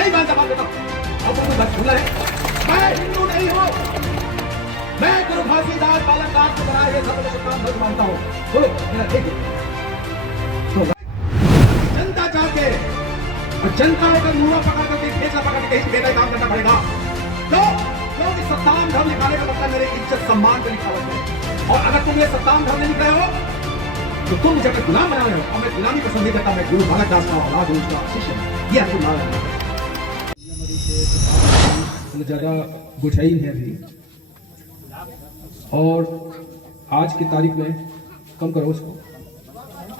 नहीं मानता बात बताओ। अब तुम बस सुन रहे, मैं हिंदू नहीं हूँ, मैं गुरु घासीदास बालकदास को बनाए ये सब काम धर्म मानता हूँ। बोलो मेरा ठीक है। तो जनता चाहते और जनता अगर मुंह पकड़ करके खेचा पकड़ के कहीं बेटा काम करना पड़ेगा तो क्योंकि सत्ताम धर्म लिखाने का मतलब मेरे इज्जत सम्मान को लिखा हुआ है। और अगर तुम ये सत्ताम धर्म नहीं लिख रहे हो तो तुम मुझे अगर गुलाम बना रहे हो और मैं गुलामी पसंद नहीं करता, मैं गुरु बालकदास का औलाद हूं, उसका शिष्य हूं। ये आपको नारा है ज्यादा गुठाई है अभी। और आज की तारीख में कम करो उसको,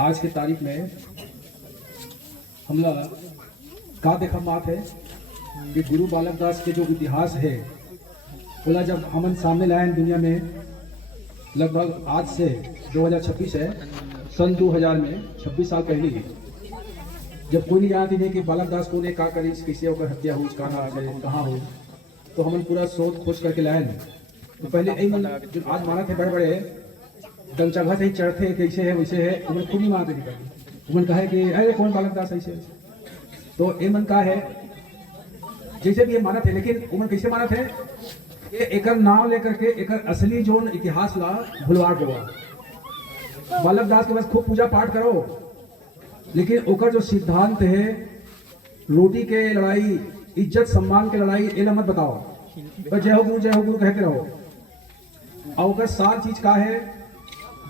आज की तारीख में हमला का देखा बात है कि गुरु बालकदास के जो इतिहास है बोला जब हमन सामने लाए दुनिया में लगभग आज से 2026 है, सन 2000 में 26 साल पहले जब कोई नहीं जानती नहीं कि बालकदास को ने का करी, कैसे होकर हत्या हुई, कहाँ गए, कहाँ हो, तो हमन पूरा शोध खोज करके लाए। तो पहले यही मन जो आज माना थे बड़े बड़े डंचगह से ही चढ़ते कैसे है वैसे है, उन्हें खुद नहीं मानते निकल उमन कहा कि अरे कौन बालकदास ऐसे। तो ये मन का है जैसे भी ये माना थे, लेकिन उमन कैसे माना थे कि एकर नाम लेकर के एकर असली जो इतिहास ला भुलवा दो। बालकदास के बस खूब पूजा पाठ करो, लेकिन ओकर जो सिद्धांत है रोटी के लड़ाई, इज्जत सम्मान के लड़ाई, ये मत बताओ, बस जय हो गुरु कहते रहो। और ओकर सार चीज का है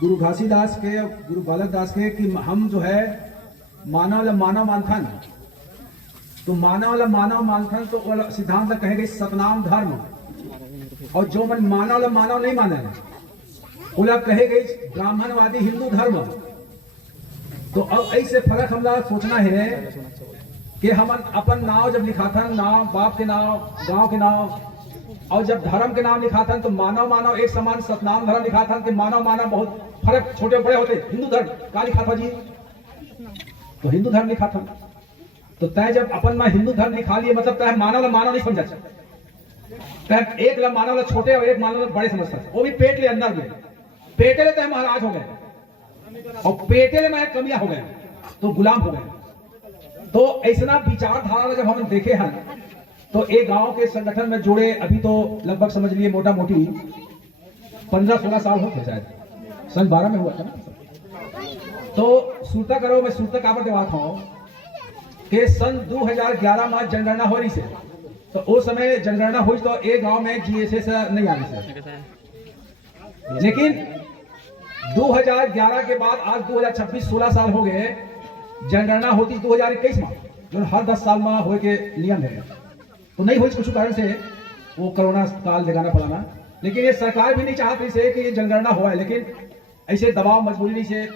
गुरु घासीदास के, गुरु बालकदास के कि हम जो है मानव मानथन, तो मानव मानथन तो सिद्धांत कहेंगे सतनाम धर्म। और जो मन मानव नहीं माने बोला कहेगे ब्राह्मणवादी हिंदू धर्म। तो अब ऐसे फर्क हमला सोचना है कि हम अपन नाव जब लिखा था, नाव बाप के नाव, गांव के नाव, और जब धर्म के नाम लिखा था तो मानव एक समान सतनाम धर्म लिखा था कि मानव बहुत फर्क छोटे बड़े होते। हिंदू धर्म क्या लिखा था जी? तो हिंदू धर्म लिखा था। तो तय जब अपन में हिंदू धर्म लिखा लिए मतलब तय मानव नहीं समझा, तय एक मानव छोटे और एक मानव बड़े समझता, वो भी पेट ले अंदर में, पेटे ले तय महाराज हो गए और पेटे ले मैं कमियां हो गए तो गुलाम हो गए। तो ऐसा विचारधारा जब हम देखे हैं तो एक गांव के संगठन में जोड़े, अभी तो लगभग समझ लिए मोटा मोटी 15-16 साल होते, शायद सन 12 में हुआ था ना। तो सूरता करो, मैं सूरता काबर देवात हूं कि सन 2011 में जनगणना हो रही से, तो उस समय जनगणना हुई तो एक गांव में जीएसएस नहीं आ रही से, लेकिन 2011 के बाद आज 2026 16 साल हो गए, जनगणना होती 2021 में, जो हर 10 साल में हो के नियम है। तो नहीं हुई कुछ कारण से, वो कोरोना काल जगाना फलाना, लेकिन ये सरकार भी नहीं चाहती से कि ये जनगणना हुआ है, लेकिन ऐसे दबाव मजबूरी से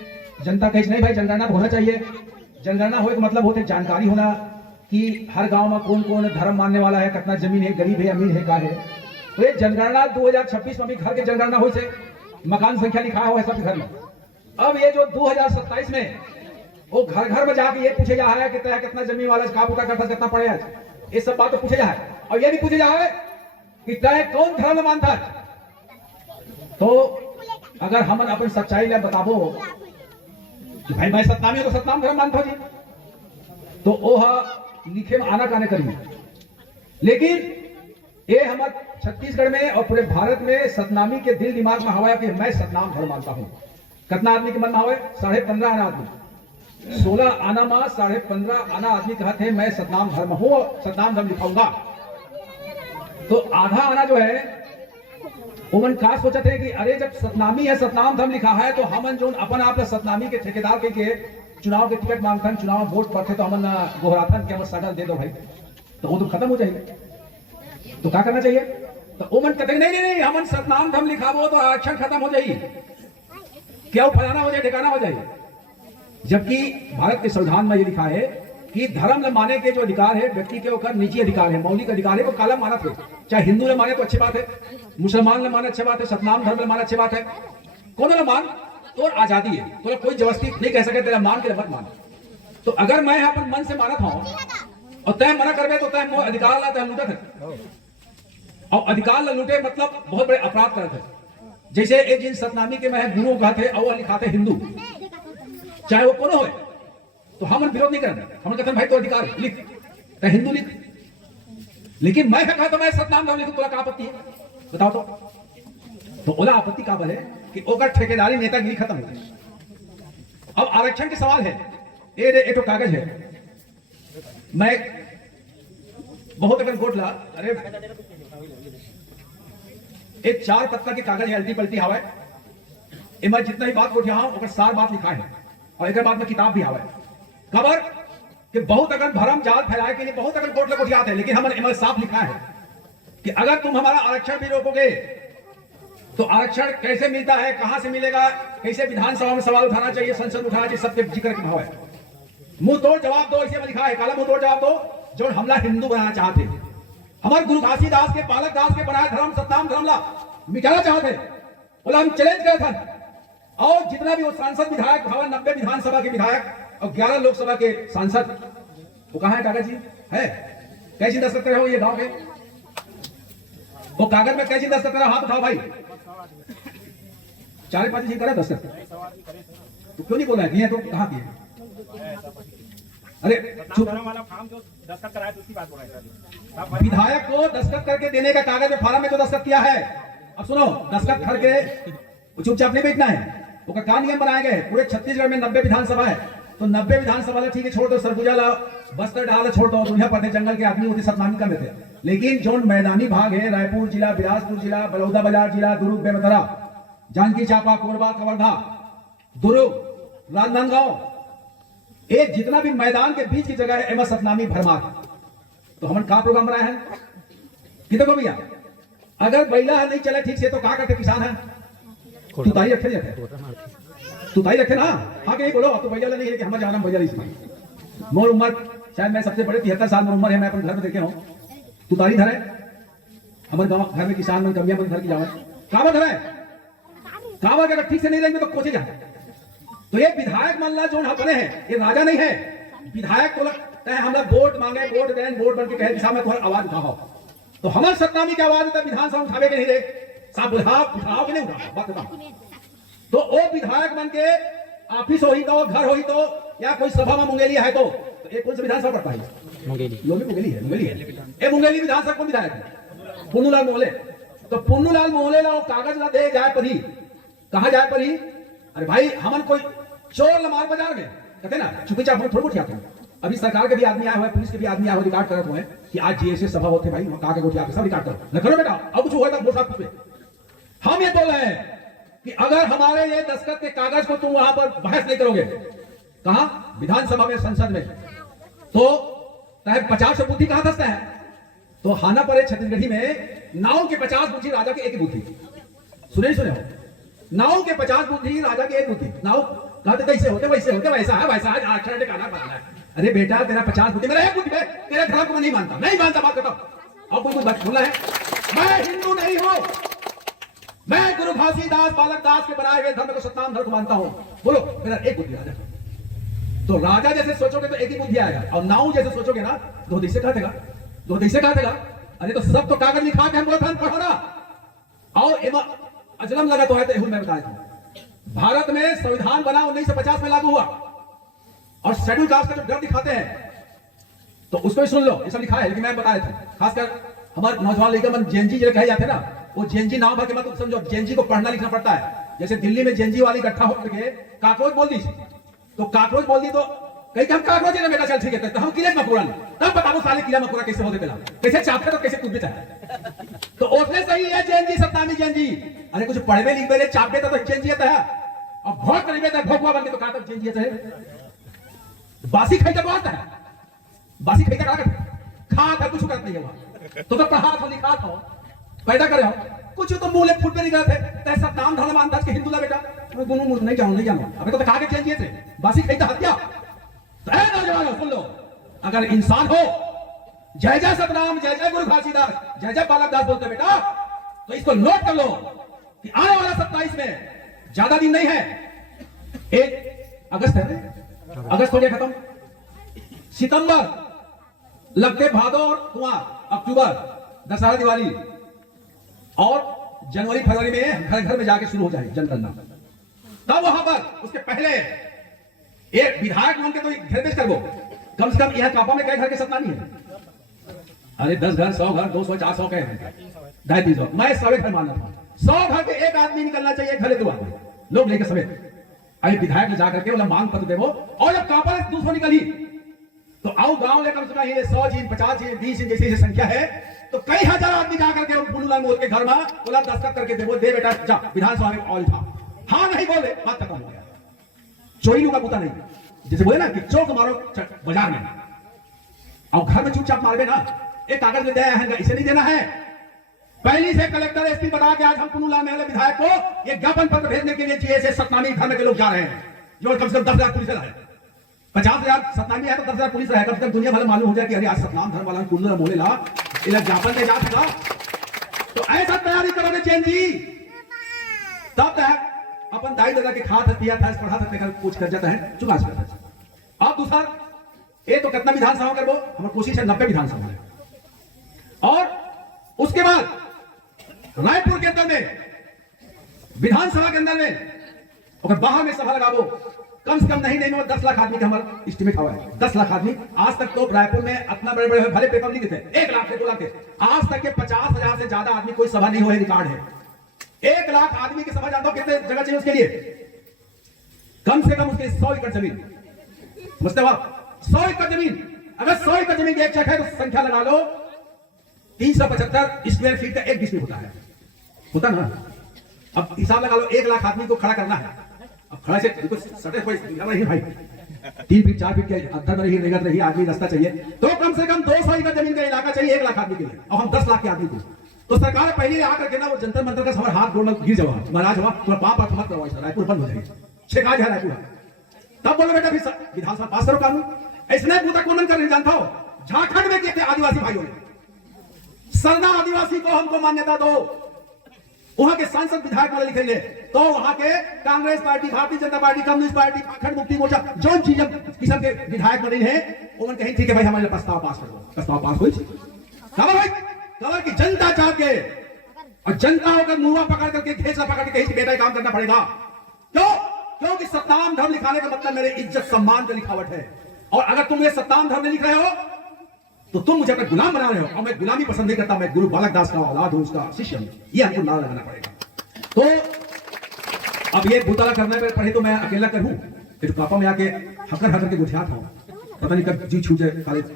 जनता कहे नहीं भाई जनगणना होना चाहिए। जनगणना हो मतलब होते जानकारी होना कि हर गांव में कौन कौन धर्म मानने वाला है, कितना जमीन है, गरीब है, अमीर है, का है। तो ये जनगणना 2026 में भी घर के जनगणना हुई से मकान संख्या लिखा हुआ है सब घर में। अब ये जो 2027 में वो घर घर में जाके ये पूछे जा रहा है कि तय कितना जमीन वाला का पुता करता, कितना पड़े है, ये सब बात तो पूछे जा है। और ये भी पूछे जा है कि तय कौन धर्म मानता है। तो अगर हम अपन सच्चाई ले बताबो कि भाई मैं सतनामी तो सतनाम धर्म मानता हूं जी, तो ओह लिखे में आना काने करिए। लेकिन ये हमारे छत्तीसगढ़ में और पूरे भारत में सतनामी के दिल दिमाग में हवा है कि मैं सतनाम धर्म मानता हूं। कितना आदमी के मन में हवा? 15.5 आना आदमी, 16 आना में 15.5 आना आदमी कहते हैं मैं सतनाम धर्म हूं, सतनाम धर्म लिखाऊंगा। तो आधा आना जो है उमन का सोचते हैं कि अरे जब सतनामी है, सतनाम धर्म लिखा है, तो हमन जो अपन आप ठेकेदार के चुनाव के टिकट मांगते हैं, चुनाव वोट पड़ते तो हमन गोहराथन के हम सडल दे दो भाई, तो वो तो खत्म हो जाएगी। तो क्या करना चाहिए? तो उमन कहते नहीं हमन सतनाम धर्म लिखा वो तो आरक्षण खत्म हो जाएगी, क्या फलाना हो जाए, ठिकाना हो जाए। जबकि भारत के संविधान में ये लिखा है कि धर्म माने के जो अधिकार है व्यक्ति के ऊपर निजी अधिकार है, मौलिक अधिकार है, वो कालम माना थे। चाहे हिंदू ने माने तो अच्छी बात है, मुसलमान ने माने अच्छी बात है, सतनाम धर्म ने माने अच्छी बात है, कौन ने मान तो आजादी है, तो कोई जबरदस्ती नहीं कह सके तेरा मान के मत मान। तो अगर मैं अपन मन से मानत हूं और तय मना करबे तो तय अधिकार ला तय लूटत है, और अधिकार ला लूटे मतलब बहुत बड़े अपराध करते हैं। जैसे एक जिन सतनामी के मैं गुरु कहते और लिखाते हिंदू, चाहे वो कौन हो, तो हम विरोध नहीं करते, हम कहते हैं भाई तो अधिकार लिख, तो हिंदू लिख, लेकिन मैं कहा तो मैं सतनाम धर्म लिखूं, तोला का आपत्ति है बताओ तो बोला आपत्ति का है कि ओकर ठेकेदारी नेतागिरी खत्म हो गई। अब आरक्षण के सवाल है, एक कागज है, मैं बहुत अगर गोट ला, अरे एक 4 पत्ता के कागज है, अल्टी पल्टी हवा है, मैं जितना ही बात गोटिया हूं ओकर सार बात लिखा है, और एक बाद में किताब भी हवा है। खबर कि बहुत अगर भरम जाल फैलाए के लिए बहुत अगर गोट गोटियात है, लेकिन हमारे साफ लिखा है कि अगर तुम हमारा आरक्षण भी रोकोगे तो आरक्षण कैसे मिलता है, कहां से मिलेगा, कैसे विधानसभा में सवाल उठाना चाहिए, संसद उठाना चाहिए, सबके जिक्र के भाव है। मुंह तोड़ जवाब दो, इसे में लिखा है, काला मुंह तोड़ जवाब दो। जो हमला हिंदू बनाना चाहते, हमारे गुरु घासीदास के, बालक दास के बनाए धर्म सतनाम धर्म ला मिटाना चाहते, बोला हम चैलेंज करे थे। और जितना भी वो सांसद विधायक, 90 विधानसभा के विधायक और 11 लोकसभा के सांसद, वो कहां है कागज जी है, कैसी दस्तखत करे हो ये गांव के, वो कागज में कैसी दस्तखत करे, हाथ उठाओ भाई। 4-5 जी करा दस्तखत, तो क्यों नहीं बोला है तो कहां की है? अरे विधायक को दस्तखत करके देने का कागज में फार्म में जो दस्तखत किया है, अब सुनो, दस्तखत करके चुपचाप नहीं बैठना है। वो का नियम बनाए गए, पूरे छत्तीसगढ़ में 90 विधानसभा है, तो 90 विधानसभा ला ठीक है, छोड़ दो, सरगुजा ला, बस्तर डाला छोड़ दो, दुनिया पड़ते जंगल के आदमी होते, सतनामी का में थे। लेकिन जो मैदानी भाग है, रायपुर जिला, बिलासपुर जिला, बलौदाबाजार जिला, दुर्ग, बेमेतरा, जानकी चांपा, कोरबा, कवर्धा, दुर्ग, राजनांदगांव, एक जितना भी मैदान के बीच की जगह है, एम सतनामी भरमार। तो हमने कहा प्रोग्राम बनाया है कितने को भैया, अगर बैला है नहीं चले ठीक से तो कहा करते किसान है, तू ताई रखे नहीं रखे, तू ताई रखे ना, हाँ के बोलो, तो भैया नहीं है कि हमारे जाना भैया इसमें मोर उम्र शायद मैं सबसे बड़े 73 साल उम्र है, मैं अपने घर में देखे हूँ, तू तारी धरे हमारे गाँव घर में किसान में कमियां घर की जावे कावा धरे कावा, अगर ठीक से नहीं रहेंगे तो कोचे जाए। तो ये विधायक मानला जो बने हैं, ये राजा नहीं है, विधायक को लगता है हम लोग वोट मांगे, वोट दें, वोट बन के कहे दिशा में तुम्हारी आवाज उठाओ, तो हमारे सतनामी की आवाज विधानसभा उठावे के नहीं दे, साहब उठाओ कि नहीं उठाओ बात बताओ। तो वो विधायक बन के ऑफिस हो ही तो, घर हो ही तो, या कोई सभा में मुंगेली है तो एक कौन सा विधानसभा पड़ता है, मुंगेली मुंगेली है, मुंगेली है, ये मुंगेली विधानसभा कौन विधायक है, पुन्नूलाल मोहले। तो पुन्नूलाल मोहले ला कागज ना दे जाए परी, कहा जाए परी, अरे भाई हमन कोई चोर लमार बाजार में कहते ना, चुपी चाप हम थोड़ी आते हैं। अभी सरकार के भी आदमी आए हुए, पुलिस के भी आदमी आए हुए, रिकॉर्ड करते हुए कि आज जीएसए सभा होते भाई, कहा के गोठी सब रिकॉर्ड करो, न करो बेटा, अब कुछ हुआ था वो साथ पूछे। हम ये बोल रहे हैं कि अगर हमारे ये दस्तखत के कागज को तुम वहां पर बहस नहीं करोगे, कहा विधानसभा में, संसद में, तो 50 से बुद्धि कहां धसता है। तो हाना पड़े छत्तीसगढ़ी में नाव के 50 बुद्धि, राजा की एक बुद्धि, सुने सुने हो, नाव के 50 बुद्धि, राजा की एक बुद्धि। नाव कहते कैसे होते, वैसे होते, वैसा है वैसा है, आरक्षण ने कहना पड़ता है। अरे बेटा तेरा 50 बुद्धि, मेरा एक बुद्धि है, तेरे धर्म को मैं नहीं मानता, नहीं मानता, बात बताओ। और कोई कुछ बात बोला है, मैं हिंदू नहीं हूं, मैं गुरु घासीदास बालक दास के बनाए हुए धर्म को सतनाम धर्म मानता हूं, बोलो मेरा एक बुद्धि राजा। तो राजा जैसे सोचोगे तो एक ही बुद्धि आएगा, और नाव जैसे सोचोगे ना दो दिशा कहा देगा, दो दिशा कहा देगा। अरे तो सब तो कागज लिखा के हमको धर्म पढ़ो ना। और अजलम लगा तो है, तो मैं बता दूं, भारत में संविधान बना 1950 में लागू हुआ, और शेड्यूल कास्ट का जो डर दिखाते हैं तो उसको भी सुन लो, ये सब लिखा है, लेकिन मैं बताया था खासकर हमारे नौजवान लड़के मन जेनजी जो कहे जाते हैं ना, वो जेनजी नाम भर के मत समझो, जेनजी को पढ़ना लिखना पड़ता है। जैसे दिल्ली में जेनजी वाली इकट्ठा होकर के काकरोच बोल दी, तो काकरोच बोल दी तो कहीं हम काकरोच है बेटा, चल ठीक है, तो हम किले मकोड़ा, तब बताओ साले किला मकोड़ा कैसे होते, पहला कैसे चापते तो कैसे कूदते है, तो उसने सही है जेनजी सतनामी जेनजी। अरे कुछ पढ़वे लिख पहले चापते तो जेनजी है, अब बहुत करीबे था भोगवा बन के तो कहा तक जेनजी है, बासी खाई तक बात है, बासी खाई तक खा था, कुछ करत नहीं हुआ, तो पढ़ा था लिखा था, पैदा करे हो कुछ तो मुंह ले फुट पे निकला थे, तैसा नाम धर्म मानता के हिंदू ला बेटा, मैं दोनों मुंह नहीं जाऊं, नहीं जाऊं, अबे तो कहा के चेंजिए थे, बासी खाई था हत्या। तो ऐ नौजवानों सुन लो, अगर इंसान हो, जय जय सतनाम, जय जय गुरु घासीदास, जय जय बालक दास बोलते बेटा, तो इसको नोट कर लो कि आने वाला 27 में ज्यादा दिन नहीं है, 1 अगस्त है, अगस्त हो गया खत्म, सितंबर लगते भादो और कुमार, अक्टूबर दशहरा दिवाली, और जनवरी फरवरी में घर घर में जाके शुरू हो जाए जनगणना। तब वहां पर उसके पहले एक विधायक मान के तो घर बेच कर वो कम से कम यह कापा में कई घर के सतनामी है, अरे 10 घर 100 घर 200 400 के हैं 250 मैं 100 घर मानना था। 100 घर के एक आदमी निकलना चाहिए, घरे 2 आदमी लोग लेकर समेत। अरे विधायक ने जाकर के बोला मांग पत्र देवो, और जब कापा 200 निकली तो आओ गांव लेकर उसका ये 100 जीन 50 जीन 20 जीन जैसी संख्या है तो कई हजार आदमी जाकर के बुलूलाल मोद के घर में बोला दस्तखत करके देवो, दे बेटा जा विधानसभा में ऑल था। हाँ नहीं बोले बात खत्म हो गया। चोरी का बूता नहीं, जैसे बोले ना कि चौक मारो बाजार में और घर में चुपचाप मारबे ना, एक कागज में दिया है इसे नहीं देना है। पहली से कलेक्टर एसपी बता के आज हम पुनूला में विधायक को ये ज्ञापन पत्र भेजने के लिए जीएसए सतनामी घर में के लोग जा रहे हैं, जो कम से कम 10,000 पुलिस है, 50,000 सतनामी है तो 10,000 पुलिस है। कम से कम दुनिया भर मालूम हो जाए कि अरे आज सतनाम धर्म वाला पुनूला मोले ला इला ज्ञापन दे जाता था। तो ऐसा तैयारी करोगे चैन जी, तब तक अपन दाई दादा के खात पिया था पढ़ा था कुछ कर जाता है चुका सकता है। अब दूसरा ये तो कितना विधानसभा करबो, हमारी कोशिश है 90 विधानसभा है। और उसके बाद रायपुर के अंदर में विधानसभा के अंदर में और बाहर में सभा लगाबो, कम से कम नहीं 10 लाख आदमी का हमारा एस्टिमेट हुआ है। 10 लाख आदमी आज तक तो रायपुर में इतना बड़े बड़े भले पेपर नहीं थे 1 लाख से 2 लाख के, आज तक के 50,000 से ज्यादा आदमी कोई सभा नहीं हुआ, रिकॉर्ड है। 1 लाख आदमी की सभा जानता हूं कितने जगह चाहिए उसके लिए, कम से कम उसके 100 एकड़ जमीन, समझते हो आप? 100 एकड़ जमीन, अगर 100 एकड़ जमीन एक चेक है तो संख्या लगा लो 375 स्क्वायर फीट का एक डिस्ट्रिक्ट होता ना। अब हिसाब लगा लो 1 लाख आदमी को खड़ा करना है। अब खड़ा से देखो सटे नहीं भाई 3 फीट 4 फीट के अंदर में रही रही आदमी रास्ता चाहिए, तो कम से कम 200 एकड़ जमीन का इलाका चाहिए 1 लाख आदमी के लिए, और हम 10 लाख के आदमी को। तो सरकार पहले आकर के ना वो जंतर मंतर का सवार हाथ जोड़ गिर जाओ महाराज हुआ तुम्हारा पाप मत करवाओ, रायपुर बंद हो जाएगी, शेखाज है रायपुर। तब बोलो बेटा फिर विधानसभा पास करो कानून। ऐसा पूता कौन करने जानता हो? झारखंड में कहते आदिवासी भाइयों ने सरना आदिवासी को हमको मान्यता दो, वहां के सांसद विधायक वाले लिखेंगे तो वहां के Congress party Bharatiya Janata party communist party Jharkhand Mukti Morcha जो चीज किस्म के विधायक बने हैं उन्होंने कहीं ठीक है भाई हमारे प्रस्ताव पास कर दो। प्रस्ताव पास हुई खबर की जनता चाह के और जनता होकर मुंह पकड़ करके घेसा पकड़ के कहीं बेटा काम करना पड़ेगा। क्यों? क्योंकि सत्ताम धर्म लिखाने का मतलब मेरे इज्जत सम्मान का लिखावट है, और अगर तुम ये सत्ताम धर्म लिख रहे हो तो तुम मुझे अपना गुलाम बना रहे हो, और मैं गुलामी पसंद नहीं करता, मैं गुरु बालक दास का औलाद हूं, उसका शिष्य हूं, ये हमको नारा लगाना पड़ेगा। तो अब ये भूताला करने पर पढ़े तो मैं अकेला करूं, फिर पापा में आके हकर के गुठियात हूं, पता नहीं कब जी छूट जाए कॉलेज।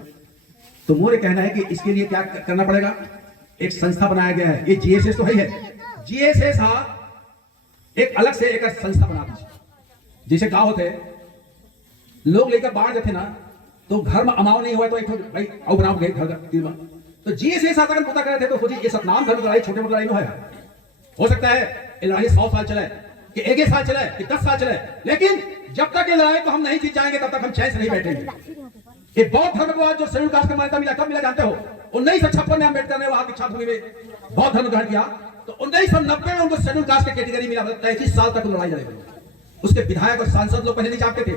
तो मोरे कहना है कि इसके लिए क्या करना पड़ेगा, एक संस्था बनाया गया है, ये जीएसएस तो है, जीएसएस एक अलग से एक संस्था बना दीजिए। जैसे गांव होते लोग लेकर बाहर जाते ना तो घर में अमाव नहीं हुआ तो एक भाई आओ बनाओ गए घर का, तो जीएसएस अगर पता कर रहे थे तो सोचिए ये सतनाम धर्म लड़ाई छोटे मोटे लड़ाई में है, हो सकता है ये लड़ाई 100 साल चले कि 1 साल चले कि 10 साल चले, लेकिन जब तक ये लड़ाई को हम नहीं जीत जाएंगे तब तक हम चैन से नहीं बैठेंगे। ये बौद्ध धर्म को जो शेड्यूल कास्ट का मान्यता मिला कब मिला जानते हो? 1956 में अम्बेडकर ने वहां की छात्रभूमि में बौद्ध धर्म ग्रहण किया, तो 1990 में उनको शेड्यूल कास्ट की कैटेगरी मिला, 33 साल तक लड़ाई लड़ेगा। उसके विधायक और सांसद लोग पहले नहीं चाहते थे,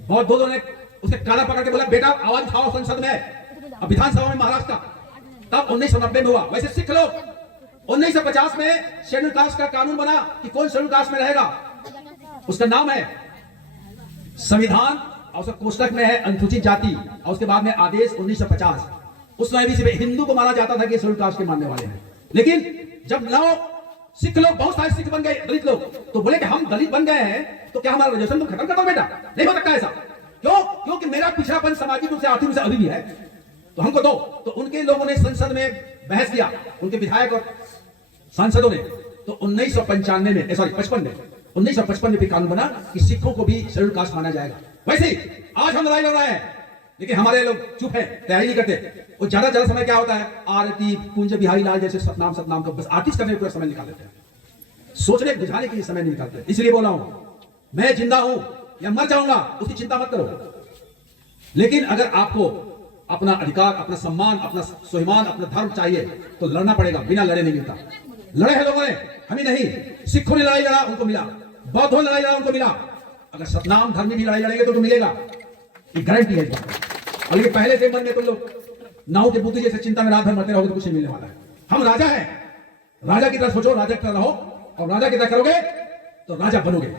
बहुत दो ने उसके काला पकड़ के बोला बेटा आवाज उठाओ संसद में, अब विधानसभा में महाराष्ट्र, तब 1990 में हुआ। वैसे सिख लोग 1950 में शेड्यूल कास्ट का कानून बना कि कौन शेड्यूल कास्ट में रहेगा, उसका नाम है संविधान और उसका कोष्टक में है अनुसूचित जाति, और उसके बाद में आदेश 1950। उस समय भी सिर्फ हिंदू को माना जाता था कि शेड्यूल कास्ट के मानने वाले हैं, लेकिन जब सिख लोग बहुत सारे सिख बन गए, दलित लोग, तो बोले कि हम दलित बन गए हैं तो क्या हमारा रिजर्वेशन तो खत्म कर दो बेटा, नहीं हो सकता ऐसा। क्यों? क्योंकि मेरा पिछड़ापन सामाजिक रूप से आर्थिक रूप से अभी भी है, तो हमको दो। तो उनके लोगों ने संसद में बहस किया, उनके विधायक और सांसदों ने, तो 1955 में 1955 में भी कानून बना कि सिखों को भी शेड्यूल कास्ट माना जाएगा। वैसे आज हम लड़ाई लड़ रहे हैं, लेकिन हमारे लोग चुप है, तैयारी नहीं करते। वो ज्यादा समय क्या होता है, आरती कुंज बिहारी लाल जैसे सतनाम का बस आर्टिस्ट करने पर समय निकाल लेते हैं, सोचने बुझाने के लिए समय नहीं निकालते। इसलिए बोला हूं मैं जिंदा हूं या मर जाऊंगा उसकी चिंता मत करो, लेकिन अगर आपको अपना अधिकार, अपना सम्मान, अपना स्वाभिमान, अपना धर्म चाहिए तो लड़ना पड़ेगा, बिना लड़े नहीं मिलता। लड़े हैं लोगों ने, हमें नहीं, सिखों ने लड़ाई लड़ा उनको मिला, बौद्धों ने लड़ाई लड़ा उनको मिला, अगर सतनाम धर्म भी लड़ाई लड़ेंगे तो मिलेगा, ये गारंटी है। और ये पहले से मन में तुम लोग नाव के बुद्धि जैसे चिंता में रात भर मरते रहोगे तो कुछ नहीं मिलने वाला है। हम राजा हैं, राजा की तरह सोचो, राजा की तरह रहो, और राजा की तरह करोगे तो राजा बनोगे,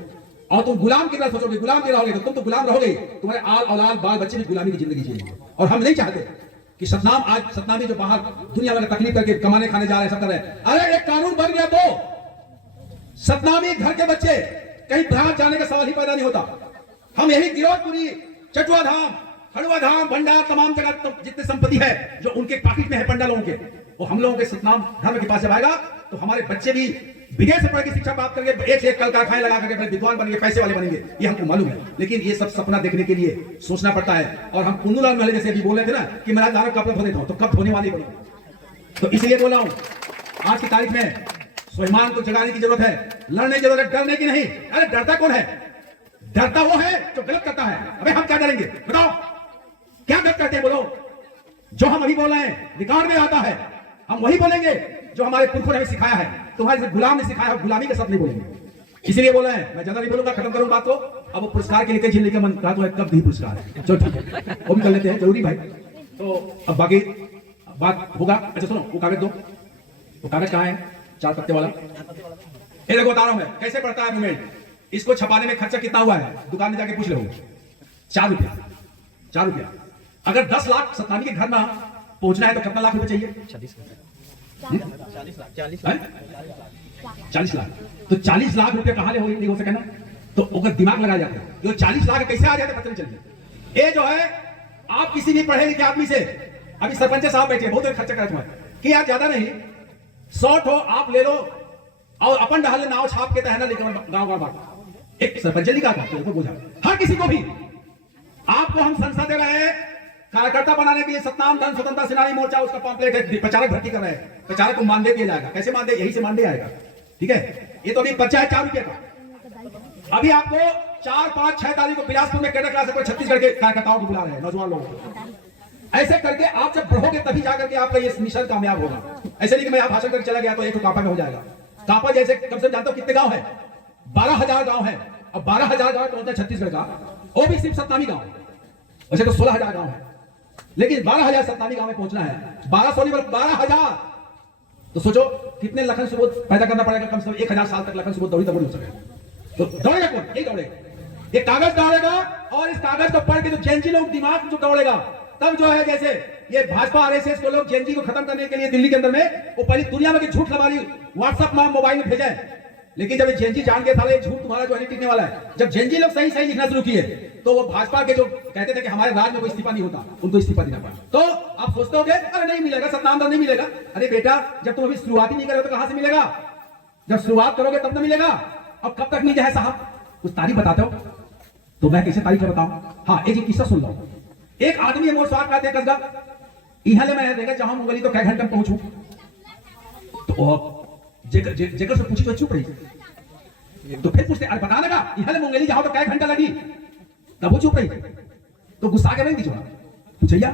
और तुम गुलाम की तरह सोचोगे, गुलाम की रहोगे तो तुम तो गुलाम रहोगे, तुम्हारे आल औलाद बाल बच्चे भी गुलामी की जिंदगी जिएंगे, और हम नहीं चाहते। कि सतनाम आज सतनामी जो बाहर दुनिया में तकलीफ करके कमाने खाने जा रहे हैं, सब कर रहे हैं। अरे एक कानून बन गया तो सतनामी घर के बच्चे कहीं बाहर जाने का सवाल ही पैदा नहीं होता। हम यही गिरोधपुरी, चटुआ धाम, हड़ुआ धाम, भंडार, तमाम जगह जितने संपत्ति है जो उनके पॉकेट में है पंडा लोगों के, वो हम लोगों के सतनाम धर्म के पास जब आएगा तो हमारे बच्चे भी विदेश से पढ़ के शिक्षा प्राप्त करके एक से एक कल कारखाने लगा करके विद्वान बनेंगे, पैसे वाले बनेंगे, ये हमको मालूम है। लेकिन ये सब सपना देखने के लिए सोचना पड़ता है। और हम पुन्नूलाल महले जैसे अभी बोल रहे थे ना कि मेरा दारू कब धो देता हूं, तो कब धोने वाली बनो। तो इसलिए बोला हूं आज की तारीख में स्वाभिमान को जगाने की जरूरत है, लड़ने की जरूरत है, डरने की नहीं। अरे डरता कौन है? डरता वो है जो गलत करता है। अबे हम क्या डरेंगे बताओ, क्या गलत करते हैं बोलो। जो हम अभी बोल रहे हैं रिकॉर्ड में आता है, हम वही बोलेंगे जो हमारे पुरखों ने हमें सिखाया है। तुम्हारे गुलाम ने सिखाया है, गुलामी के साथ नहीं बोलेंगे। इसीलिए बोला है, मैं ज्यादा नहीं बोलूंगा, खत्म करूं बात को। अब वो पुरस्कार के लिए झेलने का मन कहा तो है, कब दी पुरस्कार है, चलो ठीक है वो भी कर लेते हैं, जरूरी भाई। तो अब बाकी बात होगा। अच्छा सुनो, वो कागज दो, वो कागज कहाँ है? 4 पत्ते वाला। ये देखो बता रहा हूं मैं कैसे पड़ता है मूवमेंट। इसको छपाने में खर्चा कितना हुआ है दुकान में जाके पूछ लो। 4 रुपया, 4 रुपया। अगर 10 लाख सतनामी के घर में पहुंचना है तो कितना लाख रुपए चाहिए? 40 लाख। तो 40 लाख रुपए कहां ले नहीं हो सके ना, तो अगर दिमाग लगाया जाता है तो 40 लाख कैसे आ जाते पता नहीं चलिए। ये जो है आप किसी भी पढ़े लिखे आदमी से, अभी सरपंच साहब बैठे बहुत खर्चा कर रहे हैं कि यार ज्यादा नहीं 100 ठो आप ले लो और अपन डहल नाव छाप के तहना लेकर गांव गांव बांट। एक सरपंच लिखा था तो बोझा हर किसी को भी आपको हम संसद दे रहे हैं कार्यकर्ता बनाने के लिए। सतनाम धन स्वतंत्रता सेनानी मोर्चा उसका पॉम्पलेट है, प्रचारक भर्ती कर रहे हैं। प्रचारक को मानदेय दिया जाएगा। कैसे मानदेय? यही से मानदेय आएगा, ठीक है। ये तो अभी पर्चा है 4 रुपए का। अभी आपको 4, 5, 6 तारीख को बिलासपुर में कैडर क्लास पर छत्तीसगढ़ के कार्यकर्ताओं को बुला रहे हैं, नौजवान लोगों को। ऐसे करके आप जब बढ़ोगे तभी जाकर के आपका ये मिशन कामयाब होगा। ऐसे नहीं कि मैं आप भाषण करके चला गया तो एक कापा में हो जाएगा। कापा जैसे कम से कम जानते हो कितने गांव है? 12,000 गांव है। अब 12,000 गांव पहुंचता है छत्तीसगढ़ का, वो भी सिर्फ सतनामी गांव। वैसे तो 16,000 गांव है, लेकिन 12,000 सतनामी गांव में पहुंचना है। 1200 नहीं बल्कि 12,000। तो सोचो कितने लखन सुबोध पैदा करना पड़ेगा। कम से कम 1,000 साल तक लखन सुबोध दौड़ी तब हो सके। तो दौड़ेगा कौन? यही दौड़ेगा। ये कागज दौड़ेगा और इस कागज को पढ़ के जो जेनजी लोग दिमाग जो दौड़ेगा तब जो है, जैसे ये भाजपा आरएसएस को लोग जेनजी को खत्म करने के लिए दिल्ली के अंदर में वो पहली दुनिया में की झूठ खबरी व्हाट्सएप में मोबाइल में भेजा है। लेकिन जब जेनजी जान गया था ये झूठ तुम्हारा जो है टिकने वाला है, जब जेनजी लोग सही सही लिखना शुरू किए तो वो भाजपा के जो कहते थे कि हमारे राज्य में कोई इस्तीफा नहीं होता, उनको इस्तीफा देना पड़ा। तो आप सोचते होगे अरे नहीं मिलेगा, सतनाम धन नहीं मिलेगा। अरे बेटा जब तुम अभी शुरुआत ही नहीं करोगे तो कहां से मिलेगा? जब शुरुआत करोगे तब तो मिलेगा। अब कब तक नहीं है साहब? कुछ तारीख बताते हो तो मैं कैसे तारीख बताऊं? हाँ एक किस्सा सुन लो। एक आदमी मोर स्वाद का कसगा इहाले में रहेगा जहां मुंगली तो कै घंटे में पहुंचू। तो जेकर से पूछी तो चुप रही। तो फिर पूछते अरे बता लगा इहाले मुंगली जाओ तो कै घंटा लगी, तब वो चुप रही। तो गुस्सा के नहीं दीजिए पूछैया।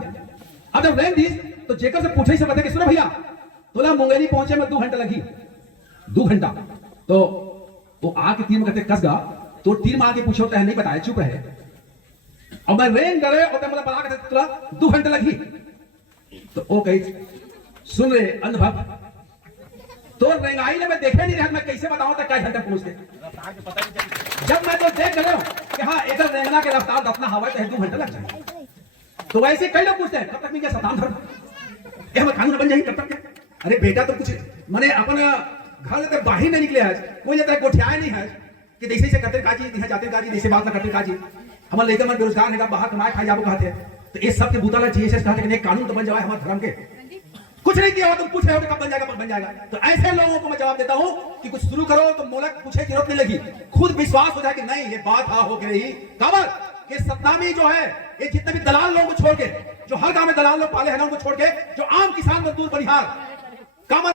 अब जब रेंग दी तो जेकर से पूछे से बता के सुनो भैया तोला मुंगली पहुंचे में 2 घंटा लगी, 2 घंटा। तो वो आके तीर में कहते कसगा तो तीर मार के पूछो तो नहीं बताया, चुप रहे। और मैं रेंग डरे और मतलब बता के तुला 2 घंटे लगी। तो वो कही सुन रे अनुभव तो रेंगाई ने मैं देखे नहीं रहा, मैं कैसे बताऊं तक क्या घंटे पहुंचते। जब मैं तो देख रहा हूं कि हाँ एक रेंगना के रफ्तार दफना हवा है 2 घंटे लग जाए। तो वैसे कई लोग पूछते हैं कब तक नहीं क्या सताम धर्म हमें कानून बन जाएगी कब तक? अरे बेटा तो कुछ मैंने अपन घर तक बाहर नहीं निकले आज, कोई जब तक गोठियाए नहीं है कि जैसे से करते काजी जाते काजी जैसे बात ना करते काजी हमारे लेकर मन बेरोजगार है बाहर कमाए खाए जाबो कहते हैं। तो इस सब के बूताला जीएसएस कहते हैं कानून तो बन जाए हमारे धर्म के। कुछ नहीं किया हो तुम पूछ रहे हो कब बन जाएगा, कब बन जाएगा। तो ऐसे लोगों को मैं जवाब देता हूं कि कुछ शुरू करो तो मोलक पूछे की जरूरत नहीं लगी, खुद विश्वास हो जाए कि नहीं ये बात हाँ हो गई। काबर कि सतनामी जो है ये जितने भी दलाल लोगों को छोड़ के जो हर गांव में दलाल लोग पाले हैं ना उनको छोड़ के जो आम किसान मजदूर बनिहार कामन